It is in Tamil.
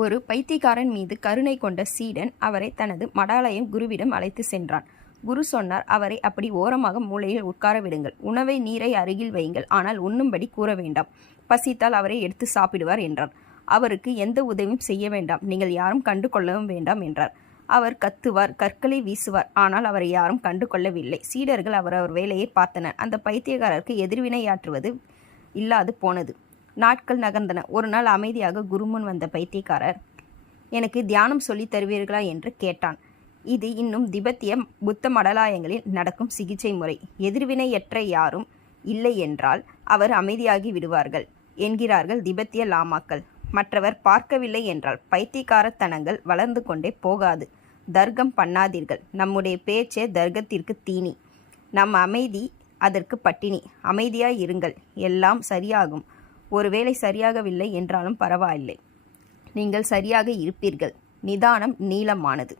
ஒரு பைத்தியக்காரன் மீது கருணை கொண்ட சீடன் அவரை தனது மடாலயம் குருவிடம் அழைத்து சென்றான். குரு சொன்னார், அவரை அப்படி ஓரமாக மூலையில் உட்கார விடுங்கள். உணவை நீரை அருகில் வையுங்கள், ஆனால் உண்ணும்படி கூற வேண்டாம். பசித்தால் அவரை எடுத்து சாப்பிடுவார் என்றார். அவருக்கு எந்த உதவியும் செய்ய வேண்டாம், நீங்கள் யாரும் கண்டு கொள்ளவும் வேண்டாம் என்றார். அவர் கத்துவார், கற்களை வீசுவார், ஆனால் அவரை யாரும் கண்டு கொள்ளவில்லை. சீடர்கள் அவர் வேலையை பார்த்தனர். அந்த பைத்தியக்காரருக்கு எதிர்வினையாற்றுவது இல்லாது போனது. நாட்கள் நகர்ந்தன. ஒரு நாள் அமைதியாக குருமுன் வந்த பைத்தியக்காரர், எனக்கு தியானம் சொல்லி தருவீர்களா என்று கேட்டான். இது இன்னும் திபெத்திய புத்த மடாலயங்களில் நடக்கும் சிகிச்சை முறை. எதிர்வினையற்ற யாரும் இல்லை என்றால் அவர் அமைதியாகி விடுவார்கள் என்கிறார்கள் திபெத்திய லாமாக்கள். மற்றவர் பார்க்கவில்லை என்றால் பைத்தியக்காரத்தனங்கள் வளர்ந்து கொண்டே போகாது. தர்க்கம் பண்ணாதீர்கள். நம்முடைய பேச்சே தர்க்கத்திற்கு தீனி. நம் அமைதி அதற்கு பட்டினி. அமைதியாய் இருங்கள், எல்லாம் சரியாகும். ஒருவேளை சரியாகவில்லை என்றாலும் பரவாயில்லை, நீங்கள் சரியாக இருப்பீர்கள். நிதானம் நீளமானது.